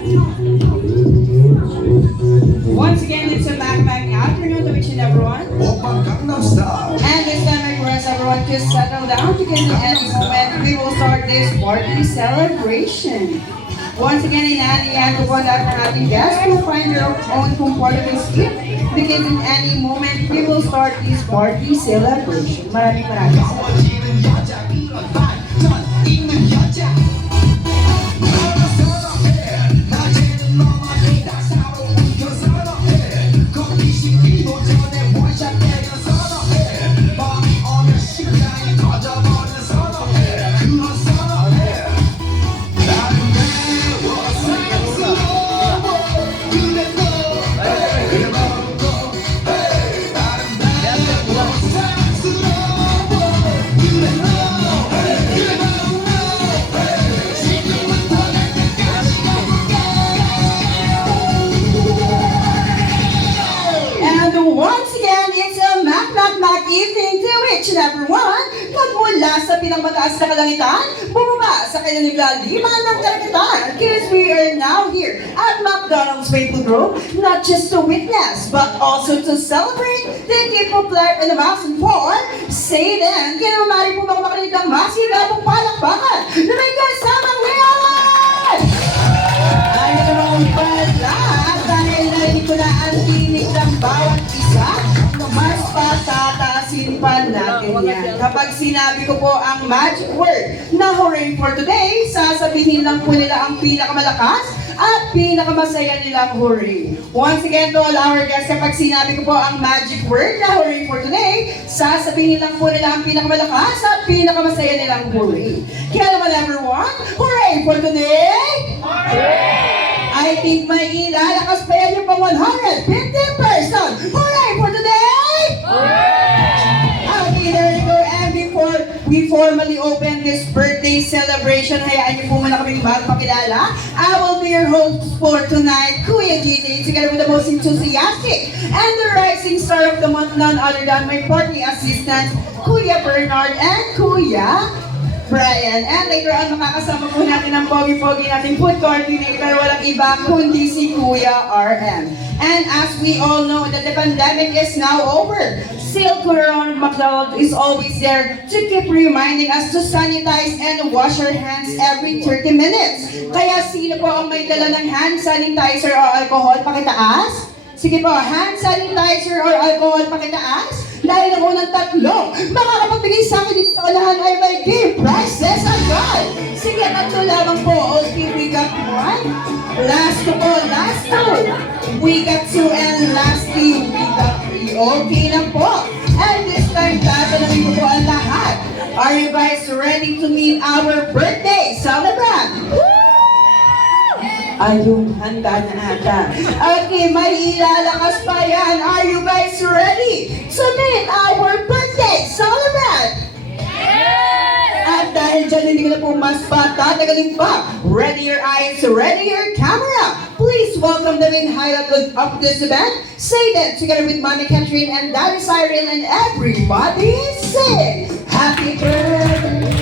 Once again, it's a backpack afternoon to each and everyone. And this time I request everyone to settle down because in any moment we will start this party celebration. Once again, inanihan ko po lahat ng ating guests to find their own comfortable seat because in any moment we will start this party celebration. Maraming salamat. Once again, it's a Mac evening to each and everyone. Magmula sa pinakmataas na kalangitan, bumaba sa kanilang ng karagatan. Because we are now here at McDonald's Maple Grove, not just to witness, but also to celebrate the gift of life and the mountain for say then, kaya mamari po bang makarinig ng masigabong palakpakan na may kasamang ngayon! Ay, naman pala, dahil narinig ko na ang tinig ng bawat isa, mas patataasin pa natin yan. Kapag sinabi ko po ang magic word na hooray for today, sasabihin lang po nila ang pinakamalakas at pinakamasaya nilang hooray. Once again to all our guests, kapag sinabi ko po ang magic word na hooray for today, sasabihin lang po nila ang pinakamalakas at pinakamasaya nilang hooray. Kaya naman everyone, hooray for today! Hooray! I think may ilalakas pa yan yung pang 150%. Hooray for today! Hooray! Okay, there you go. And before we formally open this birthday celebration, hayaan niyo po muna kaming magpakilala. I will be your host for tonight, Kuya JJ, together with the most enthusiastic and the rising star of the month, none other than my party assistant, Kuya Bernard and Kuya Brian. And later on, makakasama po natin ang pogi-pogi nating food coordinator, walang iba kundi si Kuya RM. And as we all know that the pandemic is now over, still Kuya Ronald McDonald is always there to keep reminding us to sanitize and wash our hands every 30 minutes. Kaya sino po ang may dala ng hand sanitizer o alcohol? Pakitaas. Sige po, hand sanitizer or alcohol, pakitaas. Dahil ang unang tatlo, makakapagbigay sa akin dito sa unahan ay may game prizes agad. Sige, tatlo lamang po. Okay, we got one. Last two po, last two. We got two and lastly, we got three. Okay na po. And this time, tatanungin ko po ang lahat. Are you guys ready to meet our birthday celebrant? Ayun, handa na ata. Okay, may ilalakas pa yan. Are you guys ready to meet our birthday celebrant? Yes! At dahil dyan, hindi ko na po mas patatagalin pa. Ready your eyes, ready your camera. Please welcome the main highlight of this event. Say that together with Mommy Catherine and Daddy Cyril and everybody sing. Happy birthday.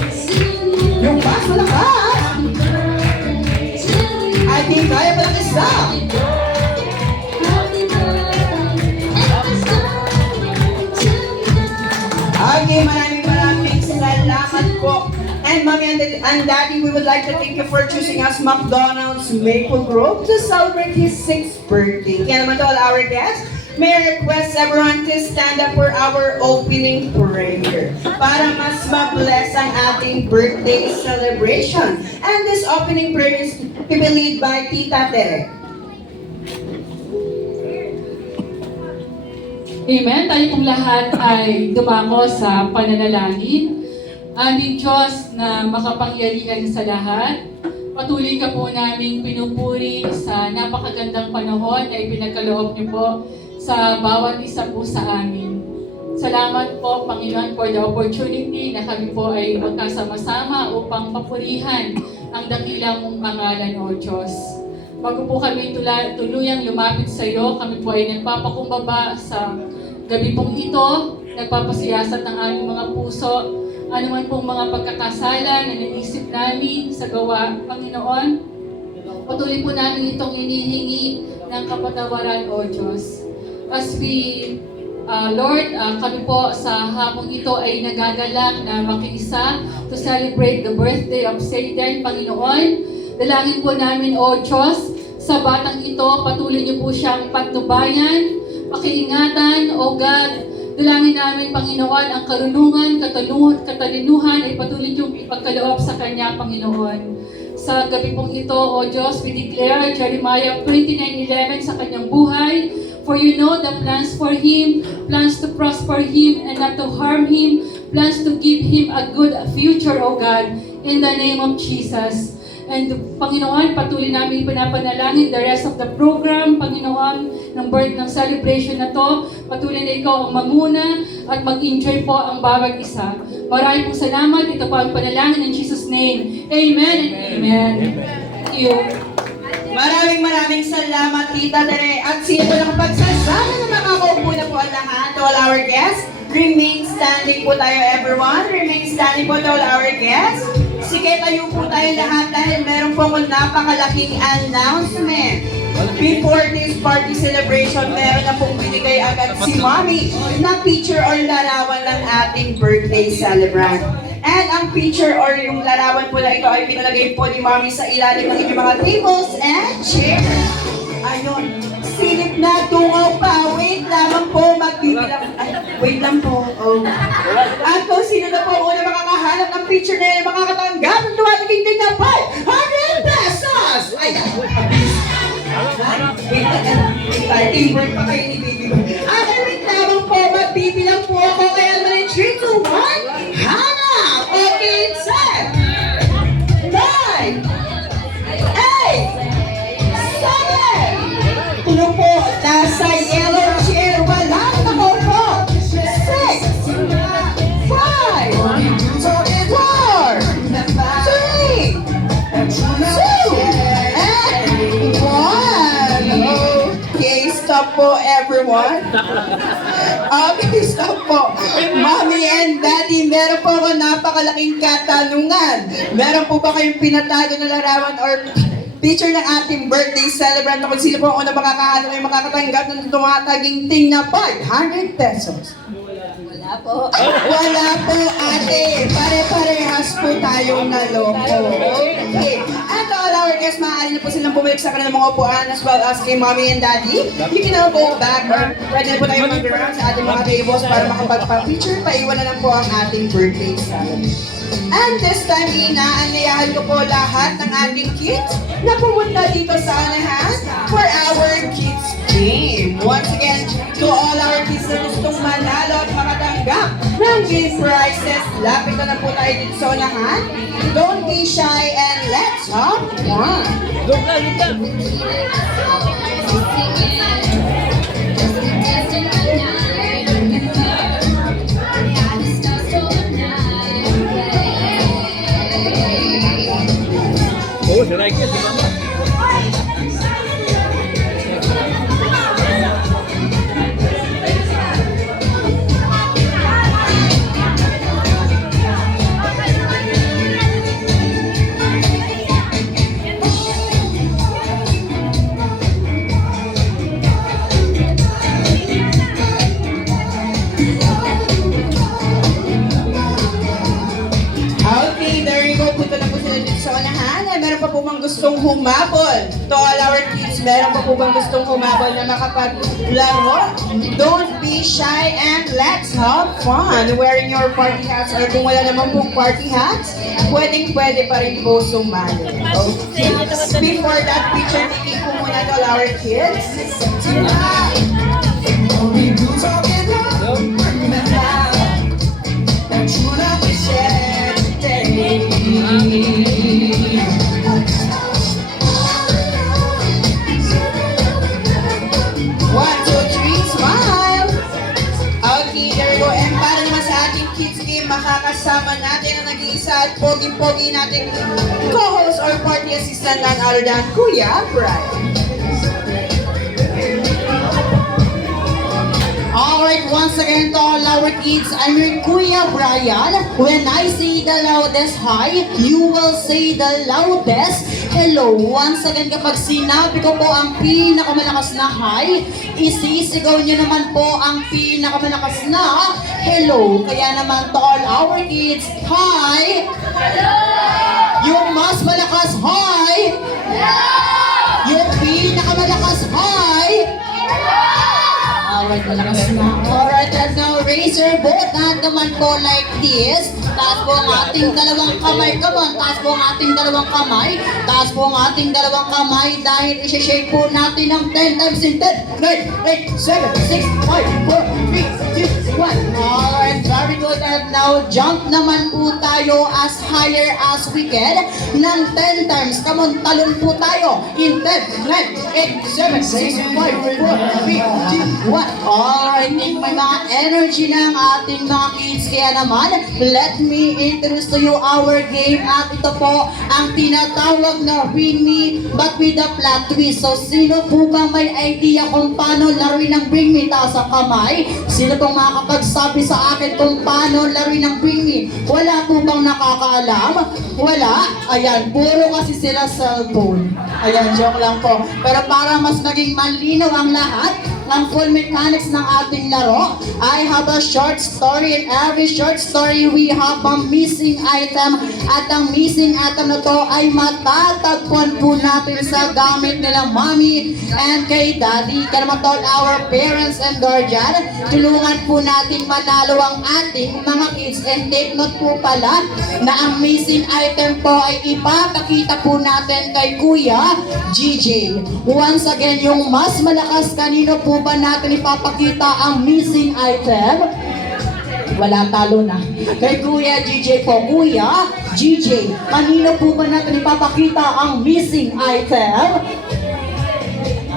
Yung mas malakas. I think kaya pa lang isa. Okay, maraming salamat po. And Mommy and Daddy, we would like to thank you for choosing us McDonald's Maple Grove to celebrate his 6th birthday. Kaya naman to all our guests, may I request everyone to stand up for our opening prayer para mas ma-bless ang ating birthday celebration. And this opening prayer is pipilid by Tita Tere. Amen. Tayo pong lahat ay dumako sa pananalangin. Aming Diyos na makapangyarihan sa lahat, patuloy ka po naming pinupuri sa napakagandang panahon na ipinagkaloob niyo po sa bawat isa po sa amin. Salamat po, Panginoon, for the opportunity na kami po ay magkasama-sama upang papurihan ang dakilang mong pangalan, O Diyos. Bago po kami tuluyang lumapit sa iyo, kami po ay nagpapakumbaba sa gabi pong ito, nagpapasiyasat ng aming mga puso, anuman pong mga pagkakasala na naisip namin sa gawa, Panginoon. Patuloy po namin itong inihingi ng kapatawaran, O Diyos. As we, Lord, kami po sa hapong ito ay nagagalak na makiisa to celebrate the birthday of Satan, Panginoon. Dalangin po namin, O Diyos, sa batang ito, patuloy niyo po siyang patnubayan, pakiingatan, O God. Dalangin namin, Panginoon, ang karunungan, katalinuhan ay patuloy niyong ipagkaloob sa Kanya, Panginoon. Sa gabi pong ito, O Diyos, we declare Jeremiah 29:11 sa Kanyang buhay. For you know the plans for him, plans to prosper him and not to harm him, plans to give him a good future, O God, in the name of Jesus. And Panginoon, patuloy namin pinapanalangin the rest of the program, Panginoon, ng birth ng celebration na to. Patuloy na ikaw ang mamuna at mag-enjoy po ang bawat isa. Maraming pong salamat. Ito po ang panalangin in Jesus' name. Amen and amen. Thank you. Maraming salamat, Tita Tere. At sino na kapagsasabi na makakaupo na po ang lahat, to all our guests. Remain standing po tayo, everyone. Remain standing po to all our guests. Sige, tayo po tayo lahat dahil meron po akong napakalaking announcement. Before this party celebration, meron na pong binigay agad si Mommy na picture or larawan ng ating birthday celebrant. And ang picture or yung larawan po na ito ay pinalagay po ni Mommy sa ilalim ng inyong mga tables and chairs. Ayun, silip na, tungaw pa. Wait lamang po, magbibilang. Ay, wait lang po. Oh. At kung sino na po ang una makakahanap ng picture na yun, makakatanggap ng tumataging din na 500 pesos! Ay, teamwork pa kayo ni Baby. At wait lamang po, magbibilang po ako. Kaya naman 3, 2, 1, hanap! Okay, set! 9! 8! 7! Tulo po, nasa yellow chair, wala na po. 6! 5! 4! 3! 2! 1! Okay, stop po everyone. Okay, stop po. Mommy and Daddy, meron po ako napakalaking katanungan. Meron po ba kayong pinatago na larawan or picture ng ating birthday celebrant na kung sino po ang unang makakahanap ay makakatanggap ng tumataging ting na 500 pesos? Wala po. Wala po, ate. Pare-parehas po tayong naloko. Okay. At all our guests, maaari na po silang bumalik sa kanilang mga upuan as well as kay Mommy and Daddy. You can now go back or pwede na po tayo mag-around sa ating mga tables para makapagpa-picture. Paiwan na lang po ang ating birthday celebrant. And this time, inaanyayahan ko po lahat ng ating kids na pumunta dito sa unahan for our kids game. Once again, to all our kids na gustong manalo at makatanggap ng gift prizes, lapit na po tayo dito sa unahan. Don't be shy and let's have fun! Oh, should I get it? Okay, there you go. Punta na po sila dito sa unahan. Meron pa po bang gustong humabol? To all our kids, meron pa po bang gustong humabol na makapaglaro? Don't be shy and let's have fun. Wearing your party hats or kung wala naman pong party hats, pwede pa rin po sumali. Okay. Before that, picture taking po muna to all our kids. One, two, three, smile! Okay, there we go. And para naman sa ating kids game, makakasama natin ang nag-iisa at pogi-pogi nating co-host or party assistant none other than Kuya Brian. Alright, once again to all our kids, I'm your Kuya Brian. When I say the loudest hi, you will say the loudest Hello, once again kapag sinabi ko po ang pinakamalakas na hi, isisigaw niyo naman po ang pinakamalakas na hello. Kaya naman to all our kids, hi! Yung mas malakas hi! Yung pinakamalakas hi! Alright, malakas na. Alright, let's now raise your both hand naman po like this. Taas po ang ating dalawang kamay. Come on, taas po ang ating dalawang kamay. Taas po ang ating dalawang kamay dahil isi-shake po natin ng 10 times in 10, 9, 8, 7, 6, 5, 4, 3, 2, 1. Alright, very good. And now, jump naman po tayo as higher as we can ng 10 times. Come on, talon po tayo in 10, 9, 8, 7, 6, 5, 4, 3, 2, 1. Alright, may mga energy ng ating mga kids. Kaya naman, let me introduce to you our game. At ito po ang tinatawag na Bring Me But With a Plot Twist. So, sino po ba may idea kung paano laruin ng Bring Me? Taas ang kamay. Sino pong makakapagsabi sa akin kung paano laruin ng Bring Me? Wala po bang nakakaalam? Wala? Ayan, puro kasi sila cellphone. Ayan, joke lang po. Pero para mas maging malinaw ang lahat, ang full mechanics ng ating laro, I have a short story. In every short story, we have a missing item. At ang missing item na to ay matatagpuan po natin sa gamit nila mommy and kay daddy. Kaya naman to our parents and guardian, tulungan po natin manalo ang ating mga kids. And take note po pala na ang missing item po ay ipapakita po natin kay Kuya GJ. Once again, yung mas malakas, kanino po ba natin ipapakita ang missing item? Wala, talo na. Kay Kuya GJ po. Kuya GJ, kanino po ba natin ipapakita ang missing item?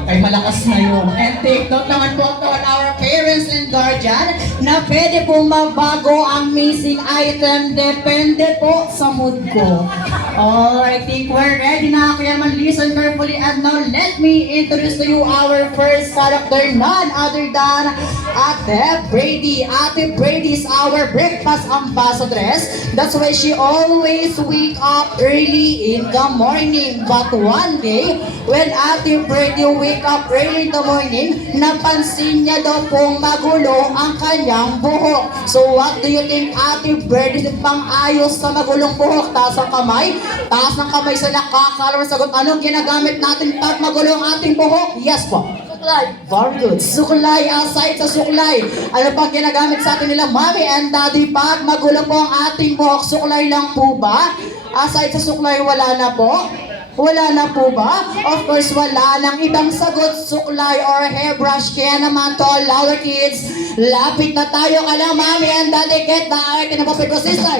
Okay, malakas na yun. And take note naman po to our parents and guardian na pwede pong mabago ang missing item. Depende po sa mood ko. Alright, I think we're ready na. Kaya naman listen carefully. And now let me introduce to you our first character, none other than Ate Brady. Ate Brady is our breakfast ambassadress. That's why she always wake up early in the morning. But one day, when Ate Brady wake up early in the morning, napansin niya daw pong magulo ang kanyang buhok. So what do you think, Ate Brady, pang ayos sa magulong buhok? Taas ang kamay. Taas ng kamay sa nakakalam sagot. Anong ginagamit natin pag magulo ang ating buhok? Yes po. Suklay. Very good. Suklay. Aside sa suklay, ano pang ginagamit sa atin nila mommy and daddy pag magulo po ang ating buhok? Suklay lang po ba? Aside sa suklay, wala na po? Wala na po ba? Of course, wala nang ibang sagot, suklay or hairbrush. Kaya naman to all our kids, lapit na tayo ka lang, mommy and daddy. Get the item of a sister.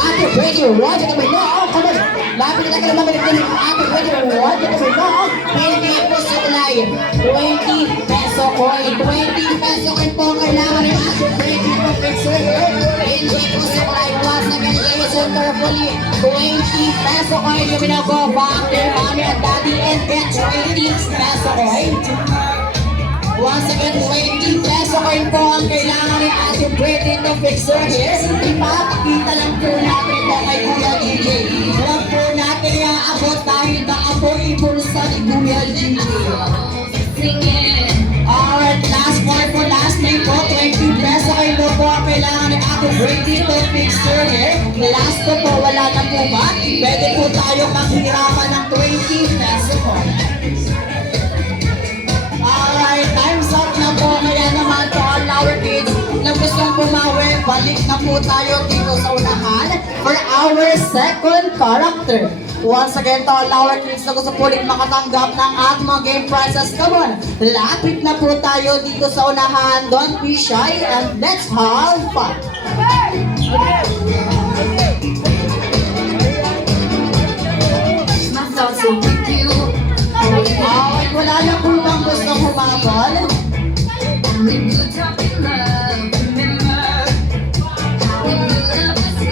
Ate Brady, ready to be no. Come on. Lapit na tayo ka lang, mommy and daddy. Ate Brady, ready to be no. Hindi po suklay. 20 peso coin. 20 peso coin po kailangan ni Ate Brady po picture here. Hindi po suklay. Once again, listen carefully. 20 peso coin yung binago back to mommy and daddy and get 20 peso coin. Once again, 20 peso coin po ang kailangan ni Ate Brady to picture here. Ipapakita lang po natin ito kay Kuya DJ. Huwag po natin iaabot dahil baka po ibulsa ni Kuya DJ. Alright, last part po, last name po, 20 peso kayo po ang kailangan ni Ate Brady to picture here. Last po po, wala na po ba? Pwede po tayo maghiraman ng 20 peso po. Alright, time's up na po. Kaya naman to all our kids na gustong bumawi, balik na po tayo dito sa unahan for our second character. Once again, to all our kids na gusto po ulit makatanggap ng ating mga game prizes. Come on, lapit na po tayo dito sa unahan. Don't be shy and let's have fun. Alright, wala na po bang gustong humabol?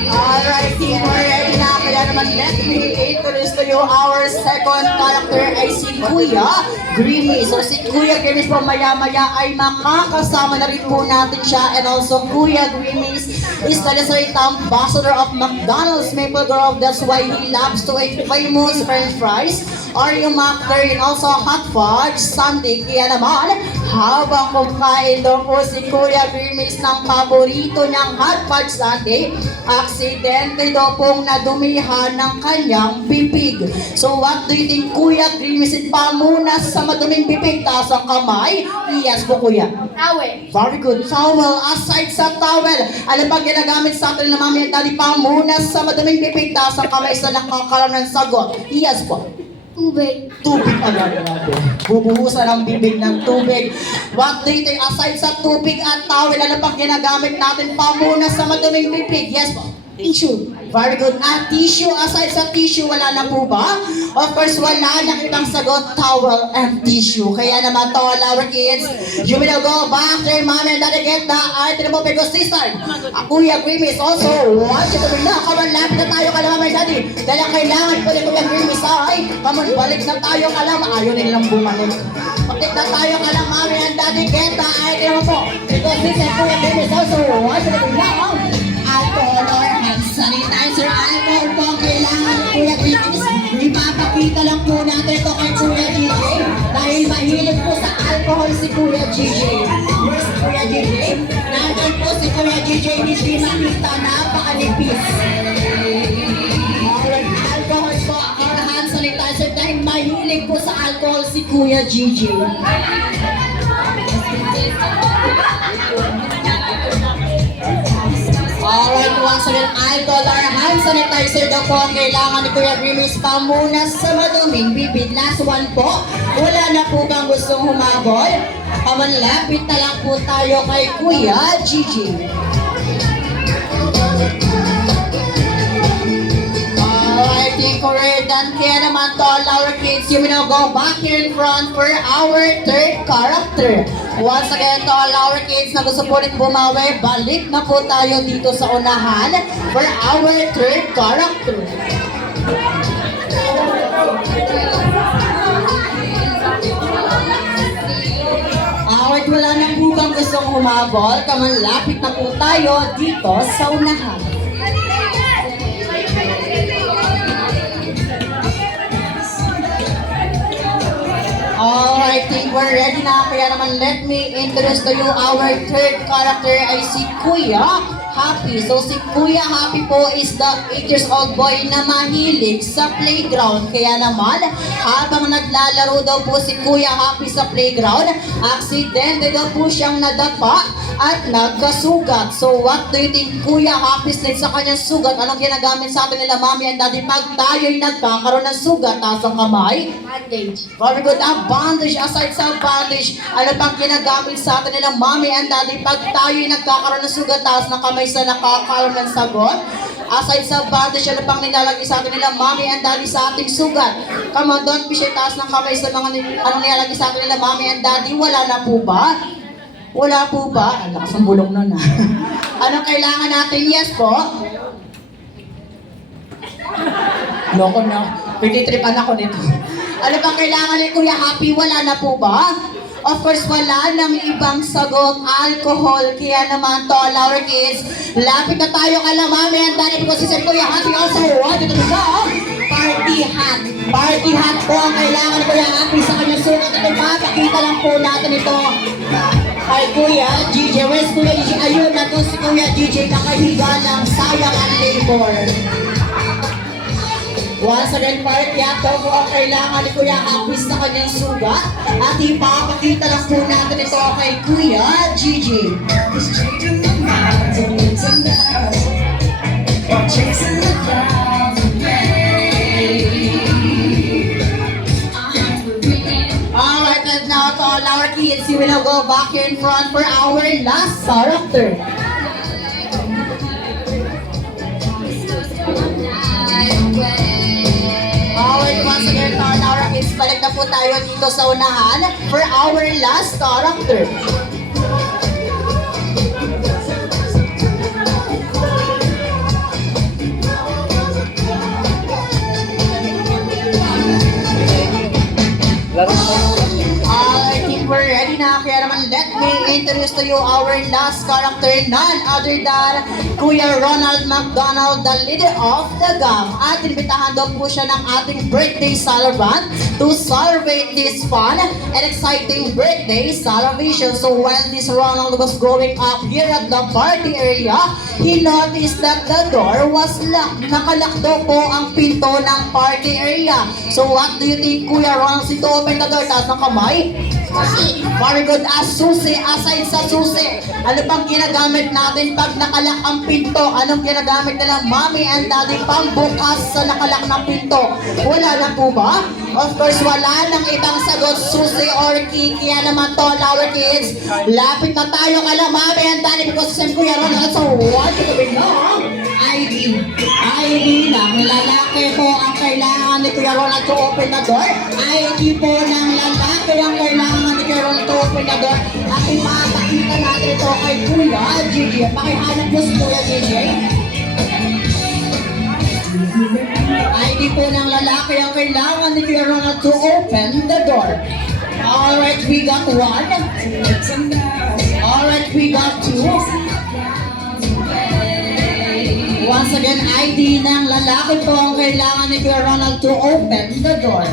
Alright, team, we're ready na. Kaya naman, let me introduce to you our second character ay si Kuya Grimace. So si Kuya Grimace po maya-maya ay makakasama na rin po natin siya. And also Kuya Grimace is the celebrity ambassador of McDonald's Maple Grove. That's why he loves to eat famous french fries, Oreo McFlurry, and also hot fudge sundae. Kaya naman, habang kumakain daw po si Kuya Grimace ng paborito niyang hot fudge sundae, aksidente daw pong nadumihan ng kanyang bibig. So what do you think, Kuya Grimace? Pamunas sa maduming bibig, taas ang kamay. Yes po, Kuya. Towel. Very good. Towel. Aside sa towel, ano ba ginagamit sa atin na mami at daddy? Pamunas sa maduming bibig, taas ang kamay sa nakakaroon ng sagot. Yes po. Tubig. Tubig agad natin. Bubuhusan ang bibig ng tubig. What do you think? Aside sa tubig at towel, ano pang ginagamit natin pamunas sa maduming bibig? Yes po. Tissue. Very good. At tissue, aside sa tissue, wala na po ba? Of course, wala na kitang sagot, towel and tissue. Kaya naman to, all our kids, you will go back there, mommy and daddy, get the item mo, because this time, Kuya Grimace also, watch it over na. Come on, lapit na tayo ka lang, mama and daddy. Dahil ang kailangan po ni Kuya Grimace ay, come on, balik na tayo ka lang. Ayaw nilang bumalik. Balik na tayo ka lang, mommy and daddy, get the item mo po. Because this time, Kuya Grimace also, watch it over na. Alcohol or hand sanitizer, alcohol po ang kailangan ng Kuya Grimace. Ipapakita lang po natin ito kay Kuya GJ dahil mahilig po sa alcohol si Kuya GJ. Where's Kuya GJ? Nandun po si Kuya GJ, hindi makita, napakanipis. Alcohol po or hand sanitizer dahil mahilig po sa alcohol si Kuya GJ. Alright, once again, alcohol or hand sanitizer daw po ang kailangan ni Kuya Grimace pamunas sa maduming bibig. Last one po, wala na po bang gustong humabol? Pamanlapit na lang po tayo kay Kuya Gigi. Alright, think we're done. Kaya naman to all our kids, you will go back here in front for our third character. Once again, to all our kids na gusto po rin bumawi, balik na po tayo dito sa unahan for our third character. Alright, wala na po bang gustong humabol? Kamanlapit na po tayo dito sa unahan. Alright, think we're ready na. Kaya naman let me introduce to you our third character ay si Kuya Happy. So si Kuya Happy po is the 8 years old boy na mahilig sa playground. Kaya naman, habang naglalaro daw po si Kuya Happy sa playground, aksidente daw po siyang nadapa at nagkasugat. So what do you think, Kuya Happy, sa kanyang sugat? Anong ginagamit sa atin nila mami and daddy pag tayo'y nagkakaroon ng sugat? Taas ang kamay. Bandage. Very good. Ang bandage, aside sa bandage, ano pang ginagamit sa atin nila mommy and daddy pag tayo'y nagkakaroon ng sugat? Taas ng kamay sa nakakaroon ng sagot. Aside sa bandage, ano pang nilalagay sa atin nila mommy and daddy sa ating sugat? Come on, don't be shy. Taas ng kamay sa mga anong nilalagay sa atin nila mommy and daddy. Wala na po ba? Wala po ba? Ang lakas ng bulong nun ah. Anong kailangan natin? Yes po. Loko na. Pagtitripan ako nito. Ano bang kailangan ni Kuya Happy? Wala na po ba? Of course, wala nang ibang sagot. Alcohol. Kaya naman to all our kids, lapit na tayo kay mami and daddy because si Kuya Happy also what? Ito na party hat. Party hat po ang kailangan ni Kuya Happy sa kanyang sugat. Ito ba? Pakita lang po natin ito kay Kuya GJ. Where's Kuya GJ? Ayun na to si Kuya GJ nakahiga ng sayang ang labor. Once again, party hat daw po ang kailangan ni Kuya Happy sa kanyang sugat. At ipapakita lang po natin ito kay Kuya GJ. Alright, and now to all our kids, you will now go back here in front for our last character. Alright, once again, to all our kids, balik na po tayo dito sa unahan for our last character. Alright, team, we're ready na. Kaya naman, let me introduce to you our last character, none other than Kuya Ronald McDonald, the leader of the gang. At inibitahan daw po siya ng ating birthday celebrant to celebrate this fun and exciting birthday celebration. So while this Ronald was growing up here at the party area, he noticed that the door was locked. Nakalak daw po ang pinto ng party area. So what do you think, Kuya Ronald, to open the door? Taas ng kamay? Very good. Susi, aside sa susi, ano bang ginagamit natin pag nakalak ang pinto? Anong ginagamit nila mommy and daddy pambukas sa nakalak ng pinto? Wala na po ba? Of course, wala nang ibang sagot, susi or key. Kaya naman to, our kids, lapit na tayo kala mommy and daddy because same Kuya Ronald. So what do we know? ID ng lalaki po ang kailangan ni Kuya Ronald to open the door. ID po ng lalaki ang kailangan ni Kuya Ronald to open the door. At ipapakita natin ito kay Kuya Gigi. Pakihanap niyo si Kuya Gigi. ID po ng lalaki ang kailangan ni Kuya Ronald to open the door. Alright, we got one. Alright, we got two. Once again, ID ng lalaki po ang kailangan ni Kuya Ronald to open the door.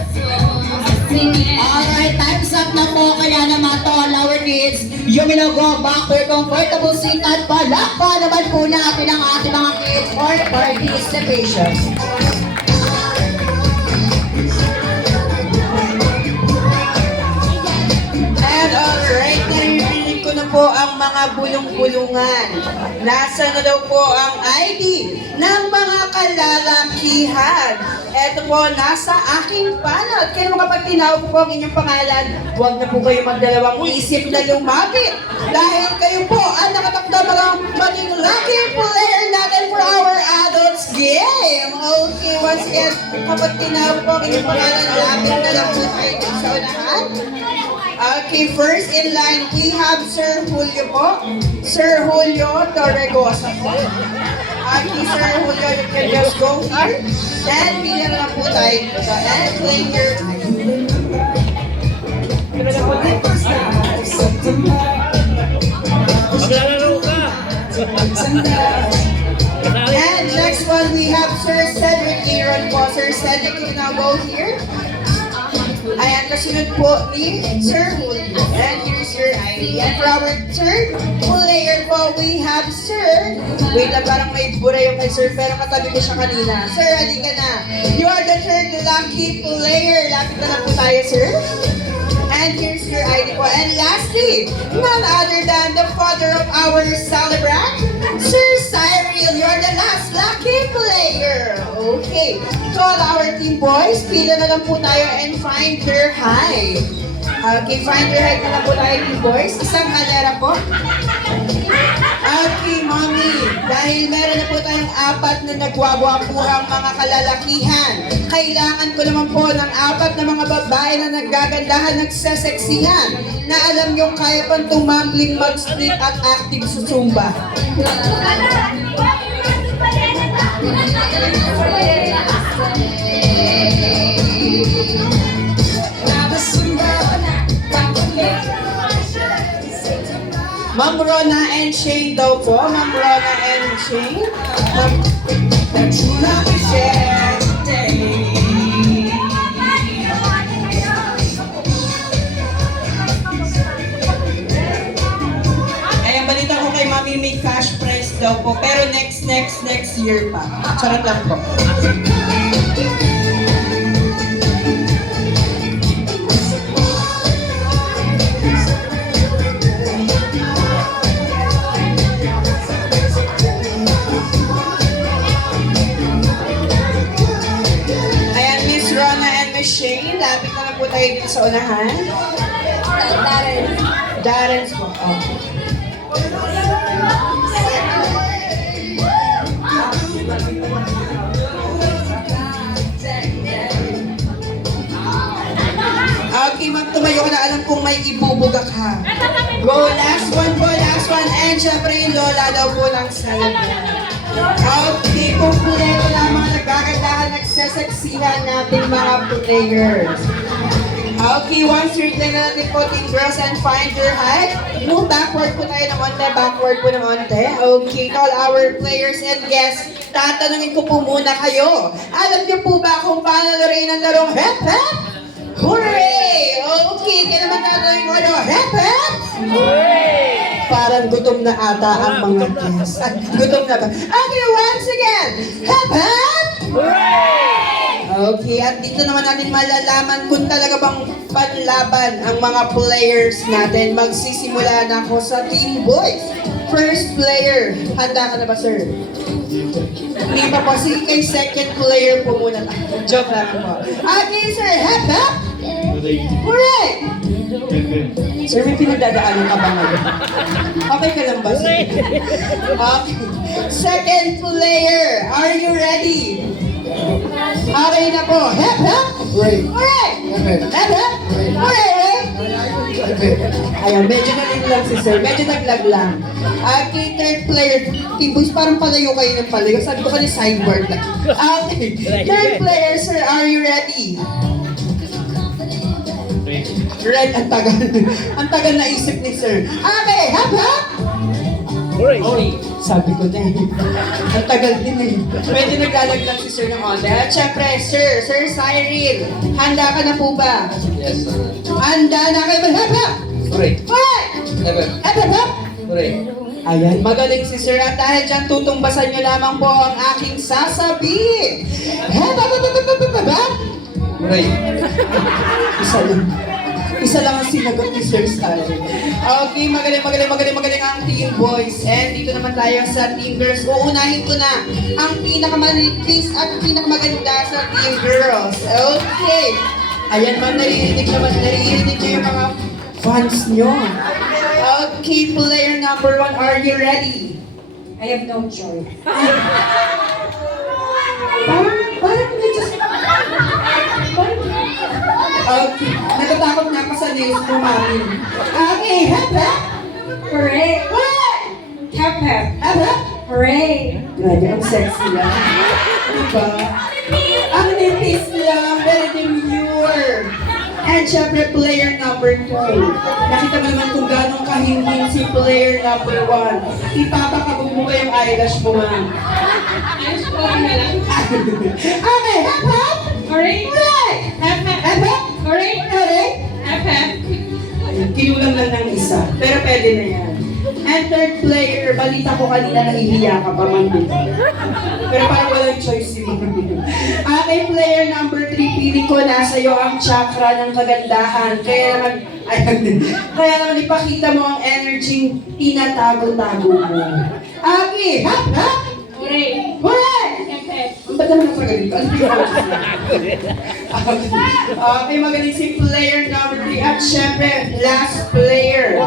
Alright, time's up na po. Kaya naman to, all our kids, you may now go back to your comfortable seat at palakpa naman po natin ang ating mga kids for participation. And alright, naririnig ko na po ang mga bulong-bulungan. Nasa na daw po ang ID ng mga kalalakihan. Eto po, nasa aking panel. Kaya naman kapag tinawag ko po ang inyong pangalan, huwag na po kayo magdalawang isip na lumapit. Dahil kayo po ang nakatakda maging lucky player natin for our adults game. Okay, once again, kapag tinawag po ang inyong pangalan, lapit na lang po kayo sa unahan. Okay, first in line, we have Sir Julio po. Sir Julio Torregosa po. Okay, Sir Julio, you can just go here. And bilang lang po tayo. And play your Maglalaro ka! And next one, we have Sir Cedric Aaron po. Sir Cedric, you now go here. Ayan, kasunod po ni Sir Julio. And here's your ID. And for our third player po, we have Sir... Wait lang, parang may bura yung kay Sir, pero katabi ko siya kanina. Sir, halika na. You are the third lucky player. Lapit na lang po tayo, Sir. And here's your ID po. And lastly, none other than the father of our celebrant, Sir Cyril. You're the last lucky player. Okay. To all our team boys, pila na lang po tayo and find your high. Okay, find your high na lang po tayo, team boys. Isang kalera po. Okay, mommy. Dahil meron na po tayong apat na nagwawapuhang mga kalalakihan, kailangan ko naman po ng apat na mga babae na nagagandahan, nagsaseksihan, na alam niyong kaya pang tumambling, mag-split at active sa Zumba. Ma'am Rona and Shane daw po. Ma'am Rona and Shane. Ayan, balita ko kay Mami may cash prize daw po. Pero next year pa. Charot lang po. Shane, lapit na lang po tayo dito sa unahan. Darren's po. Oh. Okay, magtumayo ka na. Alam kong may ibubugak ha. Go, last one po, last one. And syempre yung lola daw po ng celebrant. Okay, kumpleto na mga nagkagandahan, nagsasaksihan natin mga players. Okay, once you're done na natin po, Team Girls, and find your height. Move backward po tayo ng onte, backward po ng onte. Okay, call our players and guests. Tatanungin ko po muna kayo. Alam niyo po ba kung paano laruin ang larong hep hep? Hooray! Okay, kaya naman tatanungin ko ano, hep hep? Parang gutom na ata ang mga guests. Gutom na ba? Okay, once again, hep hep? Okay, at dito naman natin malalaman kung talaga bang panlaban ang mga players natin. Magsisimula na ako sa Team Boys. First player, handa ka na ba, sir? Hindi pa po, sige kay second player po muna. Joke lang po. Okay, sir, hep hep? Hooray! Sir, may pinagdadaanan ka ba ngayon? Okay ka lang ba, sir? Okay. Second player, are you ready? Okay na po. Hep hep! Hooray! Hooray! Hep, Hep hep! Hooray! Ayan, medyo nag-lag si sir. Medyo nag-lag lang. Okay, third player. Team Boys, parang palayo kayo ng palayo. Sabi ko kanina sideboard lang. Okay. Third player, sir, are you ready? Red, ang tagal. Ang tagal na isip ni sir. Okay, hep hep! Sabi ko na eh. Ang tagal din eh. Medyo naglalaglag si sir ng onda. At syempre, Sir Cyril, handa ka na po ba? Yes, sir. Handa na kayo ba? Hep hep! Hooray! Hooray! Hep, hep. Hep hep hep! Hooray! Ayan, magaling si Sir. At dahil dyan, tutumbasan nyo lamang po ang aking sasabihin. Hep hep hep hep hep hep hep hep! Hooray! Isa lang. Isa lang ang sinagot ni Sir Cyril. Okay, magaling ang Team Boys. And dito naman tayo sa Team Girls. Uunahin ko na ang pinakamanipis at pinakamaganda sa Team Girls. Okay. Ayan man, naririnig nyo yung mga fans nyo. Okay, player number 1, are you ready? I have no choice. Parang medyo... Okay, natatakot na ako sa nails mo, mami. Okay, hep hep! Hooray! Hooray! Hep hep! Hep hep! Hooray! Grabe, ang sexy lang. Diba? Ang nipis lang, very demure. And syempre, player number 2. Nakita mo naman kung gano'ng kahingin si player number 1. Ipapakabog mo ba yung eyelash mo, ma'am? Ayos po na lang. Okay, hep hep! Hooray! Hooray! Hep hep! Hep hep! Hooray! Hooray! Hep hep! Kinulang lang ng isa, pero pwede na yan. And third player, balita ko kanina nahihiya ka pa man din. Pero parang walang choice si Okay, player number 3, pili ko nasa iyo ang chakra ng kagandahan. Kaya naman ipakita mo ang energy tinatago-tago mo. Okay, hap, hap! Hooray! Hooray! Hep hep! Ba't naman ang pagaling ka? Okay, magaling si player number 3. At syempre, last player.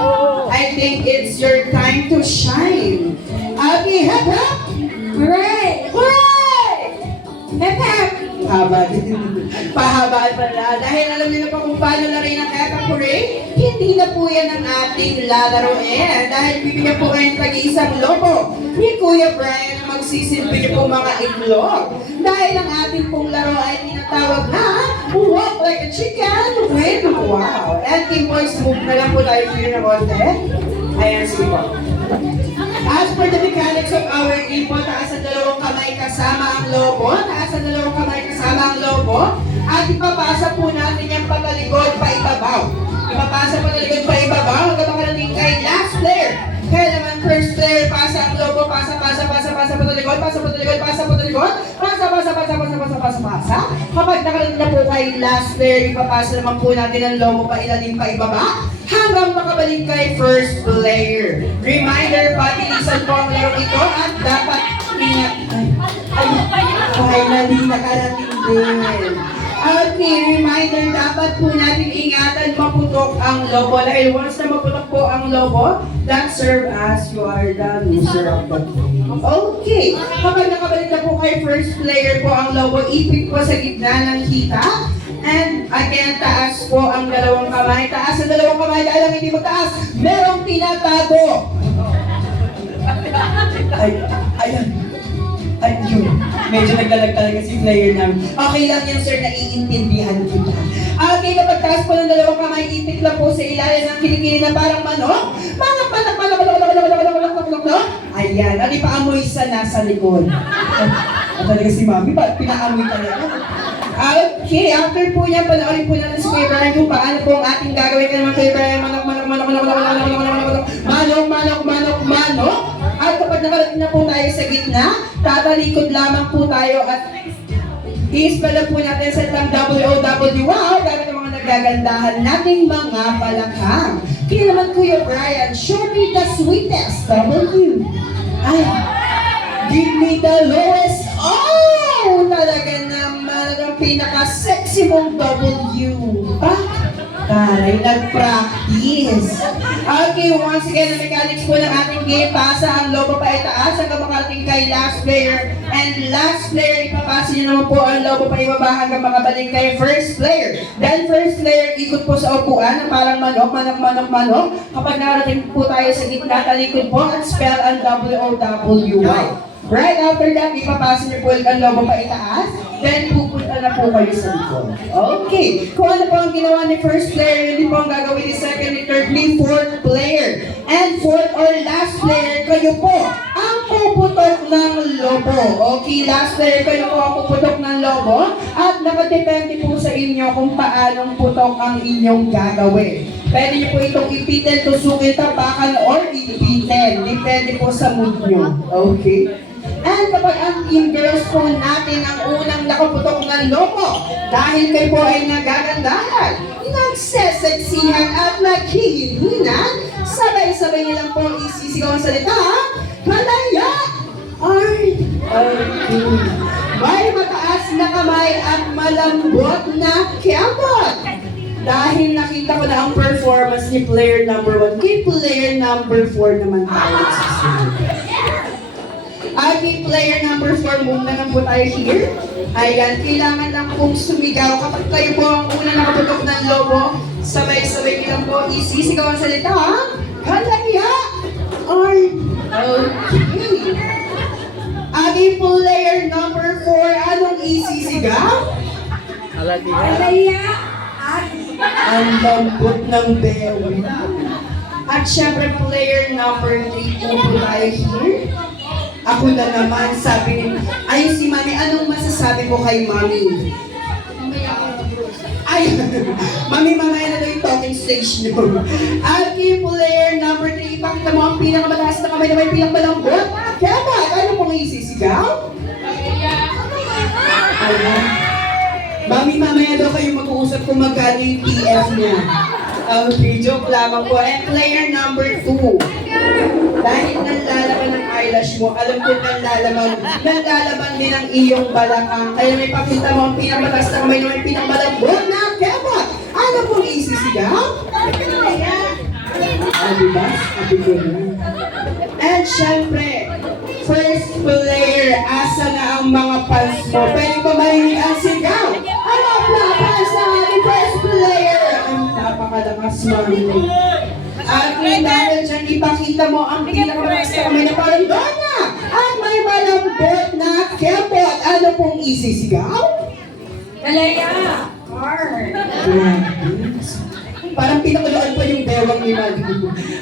I think it's your time to shine. Okay, hep hep! Hooray! Hooray! Hep hep! Haba din. Pahabaan pala. Dahil alam niyo na po kung paano laruin ang Hep Hep Hooray, hindi na po yan ang ating lalaroin. Dahil bibigyan po kayo ng tag-iisang lobo ni Kuya Brian na magsisilbi niyo po mga itlog. Dahil ang ating pong laro ay tinatawag na Walk Like a Chicken with Wow. And Team Boys, move na lang po tayo dito na konti. Ayan, sige po. As per the mechanics of our game po, taas ang dalawang kamay kasama ang lobo. Taas ang dalawang kamay kasama ang lobo. At ipapasa po natin yung patalikod pa ibabaw. Ipapasa patalikod pa ibabaw hanggang makarating kay last player. Kaya naman first player, pasa ang lobo, pasa patalikod, pasa. Kapag nakarating na po kay last player, ipapasa naman po natin ang lobo pa ilalim pa ibaba. Hanggang makabalik kay first player. Reminder, patilisan po ang laro ito at dapat ingat. Finally, nakarating din. Okay, reminder, dapat po natin ingatan maputok ang lobo. Dahil once na maputok po ang lobo, that serve as you are the loser of the game. Okay, kapag nakabalik na po kay first player po ang lobo, ipit po sa gitna ng kita. And again, taas po ang dalawang kamay. Taas ang dalawang kamay dahil ang hindi magtaas, merong tinatago. Ayan. Ayun. Medyo naglalag talaga si player namin. Okay lang yan, sir. Naiintindihan kita. Okay, Okay, kapag taas po ng dalawang kamay, ipit lang po sa ilalim ng kilikili na parang manok. Manok, manok, manok, manok, manok, manok, manok, manok, manok, manok, manok. Ayan, at ipaamoy sa nasa likod. At talaga si Mami, ba't pinaamoy talaga? Okay, after po niya, panoorin po natin si Kuya Brian kung paano po ang ating gagawin ka naman, Kuya Brian. Manok, manok, manok, manok, manok, manok, manok, manok, manok, manok, manok, manok, manok. At kapag nakarating na po tayo sa gitna, tatalikod lamang po tayo at i-spell na po natin sa itang WOW. Wow, dahil ang mga nagagandahan nating mga palakang. Kaya naman Kuya Brian, show me the sweetest W. Ay, give me the lowest. Oh, talaga naman ang pinaka-sexy mong W. Taray, nag-practice. Okay, once again, ang mechanics po ng ating game, pasa ang lobo pa itaas hanggang makarating kay last player. And last player, ipapasa niyo naman po ang lobo pa ibaba hanggang makabalik kay first player. Then first player, ikot po sa upuan na parang manok, manok, manok, manok. Kapag nakarating po tayo sa gitna, talikod po at spell ang WOWY. Right after that, ipapasa niyo po ang lobo pa itaas. Then pupunta na po kayo sa likod. Okay. Kung ano po ang ginawa ni first player, hindi po ang gagawin ni second, ni third, ni fourth player. And fourth or last player, kayo po ang puputok ng lobo. Okay, last player, kayo po ang puputok ng lobo. At nakadepende po sa inyo kung paanong putok ang inyong gagawin. Pwede niyo po itong ipitin, tusukin, tapakan, or ipitin. Depende po sa mood nyo. Okay? And kapag ang team girls po natin ang unang nakaputok ng lobo, dahil kayo po ay nagagandahan, nagseseksihan at naghihihinan, sabay-sabay nilang po isisigaw ang salita, Kalaya! Ay! May mataas na kamay at malambot na kiabot. Dahil nakita ko na ang performance ni player number 1, kay player number 4 naman tayo. Okay, player number 4, move na lang po tayo here. Ayan, kailangan lang pong sumigaw. Kapag kayo po ang una nakaputok ng lobo, sabay-sabay nilang po isisigaw ang salita, Kalaya! Ay, okay. Okay, player number 4, anong isisigaw? Kalaya! Ang lambot ng bewi. At syempre, player number 3 po tayo here. Ako na naman, sabi ni, ayun si Mami, anong masasabi mo kay Mami? Ay, Mami, mamaya na daw yung talking stage niyo. Okay, player number 3, ipakita mo ang pinakamataas na kamay na may pinakamalambot. Kaya ba, ano pong isisigaw? Ayan. Mami, mamaya daw kayo mag-uusap kung magkano yung TF niya. Okay, joke lamang po. And player number 2. Dahil nalalaman ng eyelash mo, alam ko nalalaman din ang iyong balakang. Kaya may pakita mo ang pinamataas na kamay na may pinakamalambot na kebot. Ano pong isisigaw? Diba? Sabi ko na. And syempre, first player, asa na ang mga fans mo? Pwede ba marinig ang sigaw? Ano ang fans ng ating first player? Ang napakalakas Mami. At may dahil dyan, ipakita mo ang pinakamataas na kamay na parang Donna. At may malambot na kebot. Ano pong isisigaw? Kalaya! Parang pinakuloan pa yung bewang ni Mami.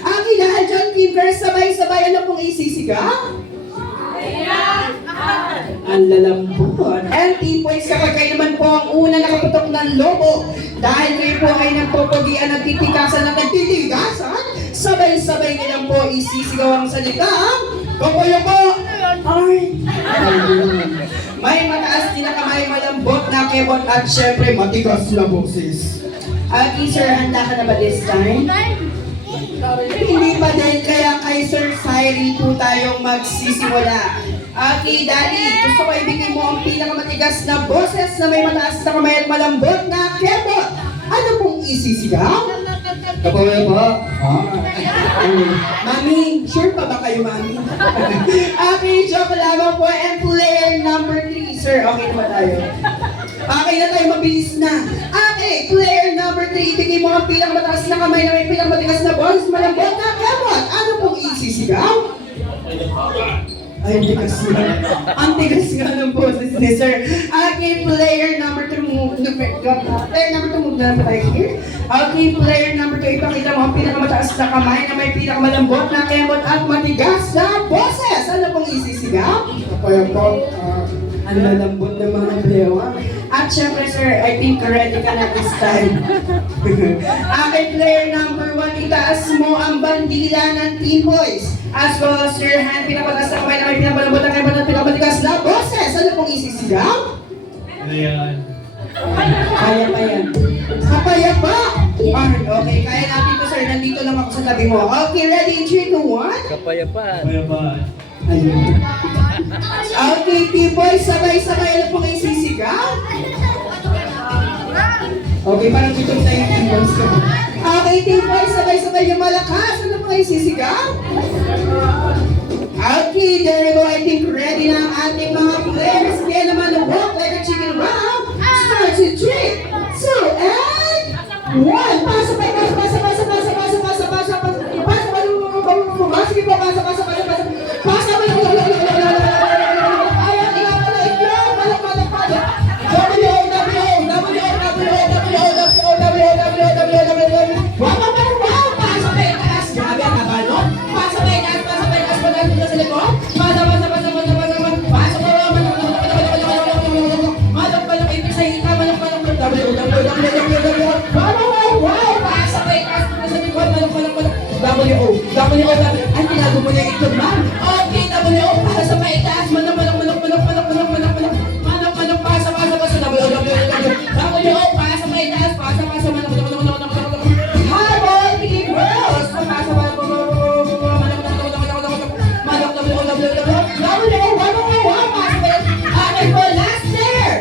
Ang dahil dyan, team girls, sabay-sabay, ano pong isisigaw? Ang lalambot. And team boys, kapag kayo naman po ang una nakaputok ng lobo, dahil kayo po ay nagpopogian, nagtitikasan, nagtitigasan, sabay-sabay nilang po isisigaw ang salita. Kukuyo po! Ay! May mataas din na kamay, malambot na kebot, at syempre matigas na boses. Okay, sir, handa ka na ba this time? Hindi pa din, kaya kay Sir Cyril po tayong magsisimula. Okay, Daddy, gusto ko ibigay mo ang pinakamatigas na boses na may mataas na kamay at malambot na kebot. Ano pong isisigaw? Kapawe po. Mami, sure pa ba kayo, Mami? Okay, joke lamang po. And player number 3, sir, okay na ba tayo? Okay na tayo, mabilis na. Okay, player number 3, ibigay mo ang pinakamataas na kamay na may pinakamatigas na boses, malambot na kebot. Ano pong isisigaw? Ay, tigas nga. Ang tigas nga ng boses ni Sir. Okay, player number 2, move na tayo here. Okay, player number 2, ipakita mo ang pinakamataas na kamay na may pinakamalambot na kemot at matigas na boses. Ano pong isisigaw? Kaya po, Ang lalambot ng mga empleo. At syempre, sir, I think ready ka na this time. Okay, player number 1, itaas mo ang bandila ng Team Boys. As well as your hand, pinapataas na kamay na may pinamalambot na kemot at pinakamalambot na boses. Ano pong isisigaw? ayan. Kaya pa yan. Kapaya pa! Okay, kaya natin to, sir. Nandito lang ako sa tabi mo. Okay, ready? 3, 2, 1. Kapayapaan. Kaya ba? Ayun. Okay, people, sabay-sabay na po kayo sisigaw. Okay, parang tutong tayo yung team boys ko. Okay, team boys, sabay-sabay yung malakas. Ano po kayo sisigaw? Okay, there we go. I think ready na ang ating mga players. Kaya naman, walk like a chicken round. Starts in 3, 2, and 1. Pasa, pasa, pasa, pasa, pasa, pasa, pasa, pasa, pasa, pasa, sige po, pasa, pasa, pasa, pasa, pasa, ayaw, ikaw pala, ikaw, palak, palak, palak. Wow, pasa pa yung taas. Grabe ang kabalo. Pasa pa yung taas, pasa pa yung taas, pagkakita sa likod. Pasa, pasa, pasa, pasa, pasa, pasa, malak, malak, ito sa ika, malak, malak, wow, pasa pa yung taas, pagkakita sa likod, malak, malak, malak. W.O. Ay, tinago mo na yung itlog, ma'am. Okay, W.O. Para sa paitaas. Malak, malak, malak, malak, malak, malak, malak, malak. Malak, malak, pasa, pasa, pasa. W.O. Para sa paitaas. Pasa, pasa, malak, malak, malak, malak, malak, malak. Habol, team girls. Pasa, malak, malak, malak, malak, malak, W.O. Wow, pasa pa yan. Okay po, last player.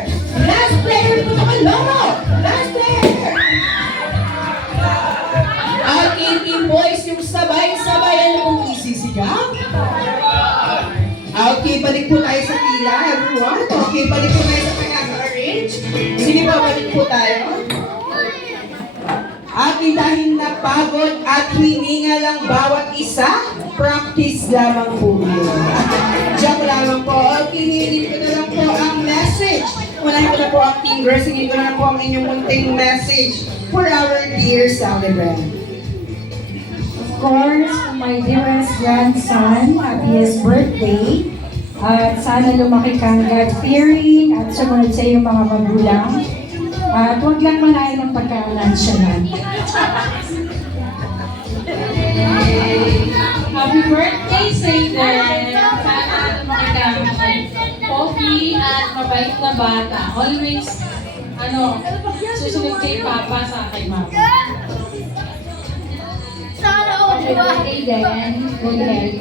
Last player, ito naman, Lolo. Last player. Okay, team boys, yung sabay-sabay, ano pong isisigaw? Okay, balik po tayo sa pila, everyone. Okay, balik po tayo sa pagkaka-arrange. Sige po, balik po tayo. Okay, dahil napagod at hininga lang bawat isa, practice lamang po yun. Joke lamang po. Okay, hihingin ko na lang po ang message. Unahin ko na po ang team girls. Hingin ko na lang po ang inyong munting message for our dear celebrant. Of course, to my dearest grandson, happy his birthday. At sana lumaki kang God-fearing at sumunod sa iyong mga magulang. At huwag lang manahin ng pagka-nonchalant. Happy birthday, Saiden! Sana lumaki kang pogi at mabait na bata. Always, susunod kay Papa sa kay Mama. Happy birthday, Dan. Good health.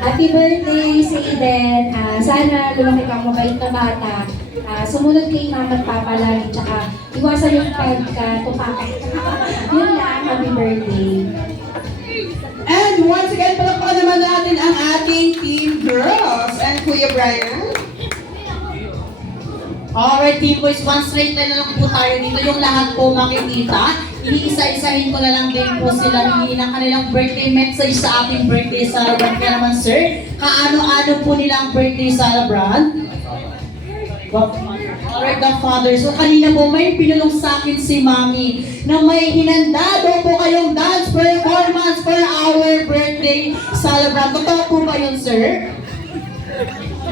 Happy birthday, Saiden. Sana lumaki kang mabait na bata. Sumunod kay Mama at Papa lagi, tsaka iwasan yung pagkatupakan. Yun lang, happy birthday. And once again, palakpakan naman natin ang ating team girls. And Kuya Brian. Alright, team boys, one straight line na lang po tayo dito. Yung lahat po makikita. Iniisa-isahin ko na lang din po sila. Hingin ang kanilang birthday message sa ating birthday celebrant. Kaya naman, sir, kaano-ano po nila ang birthday celebrant? Alright, the father. So, kanina po may pinulong sa akin si Mami na may hinanda daw po kayong dance performance for our birthday celebrant. Totoo po ba yun, sir?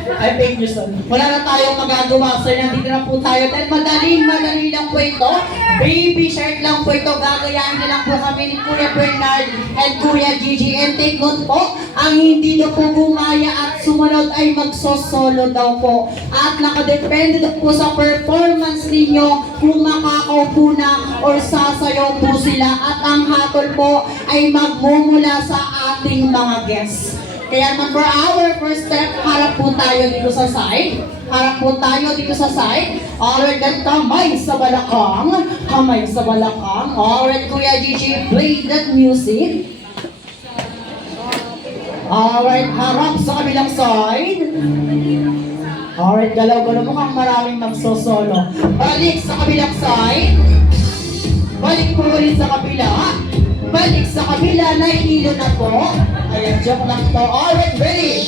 Ay, fake news. Wala na tayong magagawa, sir. Nandito na po tayo. Dahil madali lang po ito. Baby shirt lang po ito. Gagayahin na lang po kami ni Kuya Bernard and Kuya Gigi. And take note po, ang hindi daw po gumaya at sumunod ay magsosolo daw po. At nakadepende daw po sa performance ninyo kung makakaupo na or sasayaw po sila. At ang hatol po ay magmumula sa ating mga guests. Kaya naman for our first step, harap po tayo dito sa side. Harap po tayo dito sa side. Alright, then kamay sa balakang. Kamay sa balakang. Alright, Kuya Gigi, play that music. Alright, harap sa kabilang side. Alright, galaw-galaw, mukhang maraming magsosolo. Balik sa kabilang side. Balik po ulit sa kabila. Balik sa kabila, nahihilo na po. Ayan, joke lang po. Alright, ready?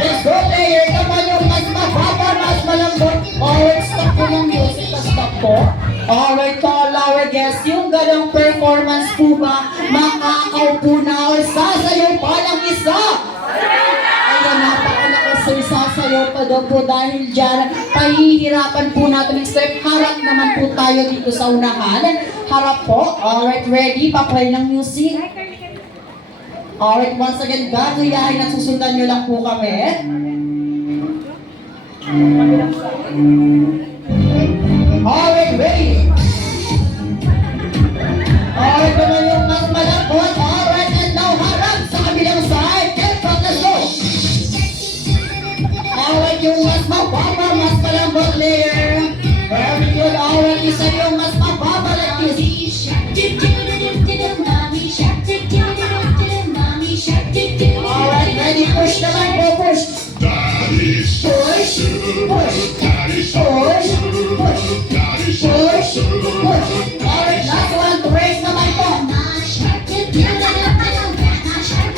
Let's go, player. Naman yung mas mababa, mas malambot. Alright, stop po ng music. Stop po. Alright po, our guest. Yung ganong performance po ba, makakaupo na o sasayaw pa ng isa? Ayan, napakalakas yung sasayaw pa daw po dahil dyan, pahihirapan po natin ng step. Harap naman po tayo dito sa unahan. Harap po. Alright, ready? Pa-play ng music. Alright, once again, gagayahin at susundan nyo lang po kami. Alright, ready? Alright, naman yung mas malambot. Alright, and now harap sa kabilang side. Get back, let's go! Alright, yung mas mababa, mas malambot layer. Very good. Alright, isa yung mas mababa like this. Alright, ready? Push naman po, push. Push, push, push, push, push, push, push. Alright, last one. Raise naman po.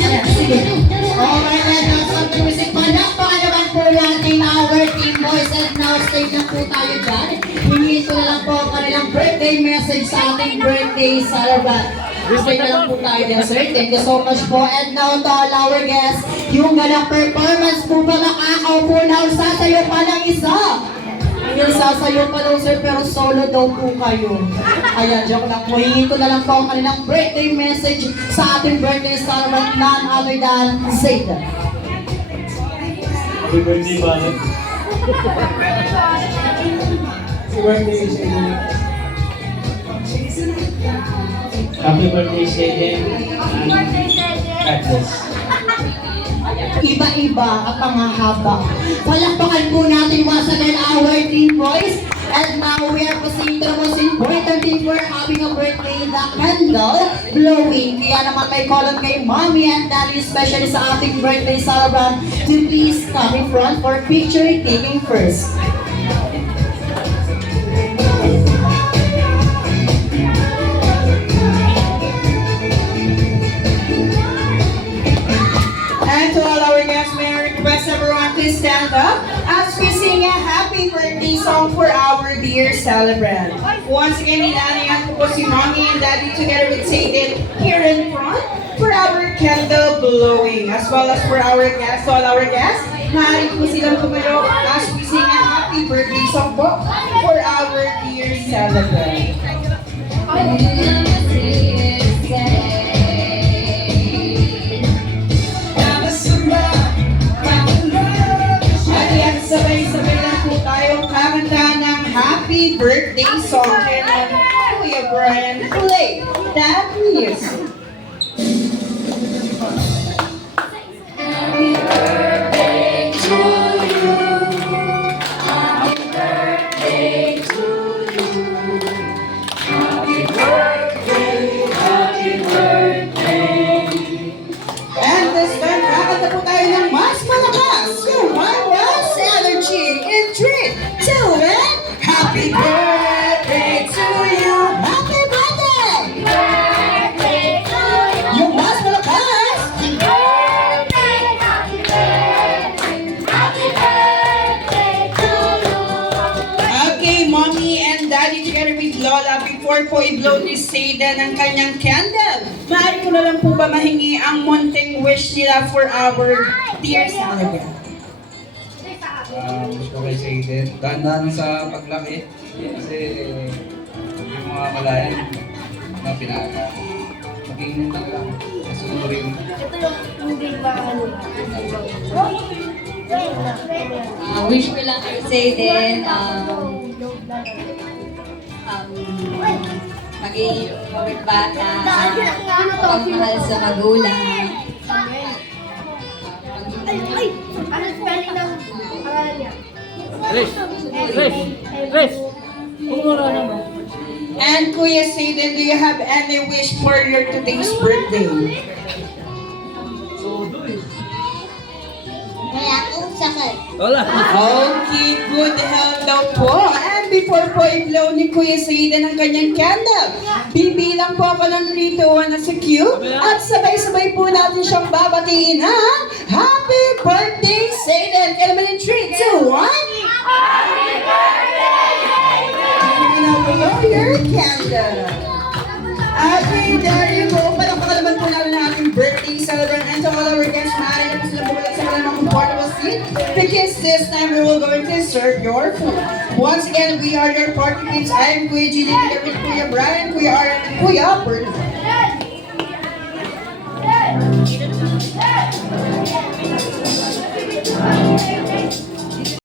Ayan, sige. Alright, and last one. Music pa. Napaka naman po natin our team boys. And now, stay lang po tayo dyan. Hingin ko na lang po ang kanilang birthday message sa ating birthday celebrant. Stay na lang po tayo din, sir. Thank you so much po. And now to all our guests, yung ganang performance po ba nakakaupo na o sasayo pa ng isa? Yung sasayo pa daw, sir, pero solo daw po kayo. Ayan, joke lang po. Hingin ko na lang po ang kanilang birthday message sa ating birthday celebrant, none other than Zayda. Happy birthday, Manong. Happy birthday, Shaden. Happy birthday, Shaden. God bless. Iba-iba at pangahaba. Palakpakan po natin once again our team boys. And now we are proceeding to the most important thing. We're having a birthday, the candle blowing. Kaya naman may call kay mommy and daddy, especially sa ating birthday celebrant, to please come in front for picture taking first. And to all our guests, may I request everyone to stand up as we sing a happy birthday song for our dear celebrant. Once again, inanayan ko po si Mommy and Daddy together with Zayden here in front for our candle blowing, as well as for our guests. All our guests, maaari po silang tumalo as we sing a happy birthday song po for our dear celebrant. Sabay-sabay lang po tayong kakanta ng happy birthday song. Kaya naman, Kuya Brian, play that music. Happy birthday to you. Happy birthday to you. Happy birthday, happy birthday. And this time, kakanta po tayo ng mas malakas. Yung Mama's energy in 3, 2, and happy birthday to you. Happy birthday! Birthday to you. Yung mas malakas. Birthday, happy birthday. Happy birthday to you. Okay, Mommy and Daddy together with Lola, before po i-blow ni Zayden ang kanyang candle, maaari ko na lang po ba mahingi ang munting wish nila for our dear celebrant? Wish ko kay Shaden. Dahan-dahan sa paglaki. Kasi yung mga malayan na pinaka. Maging lang. Masunurin. Wish ko lang kay Zayden, maging mabait bata, pagmahal sa magulang. Ano spelling ng pangalan niya? And Kuya Zayden, do you have any wish for your today's birthday? Wala akong sakit. Wala. Okay, good health daw po. And before po i-blow ni Kuya Zayden ang kanyang candle, bibilang po ako ng 3, 2, 1 na sa cue at sabay-sabay po natin siyang babatiin ha. Happy birthday, Zayden! Kaya naman in 3, 2, 1. Blow your candle. Okay, there you go. Palakpakan naman po natin ang ating birthday celebrant and to all our guests, maaari na po sila bumalik sa kanilang comfortable seat because this time we will going to serve your food. Once again, we are your party kids. I am Kuya Gilly, together with Kuya Brian, Kuya Aaron, and Kuya Bert. Hey!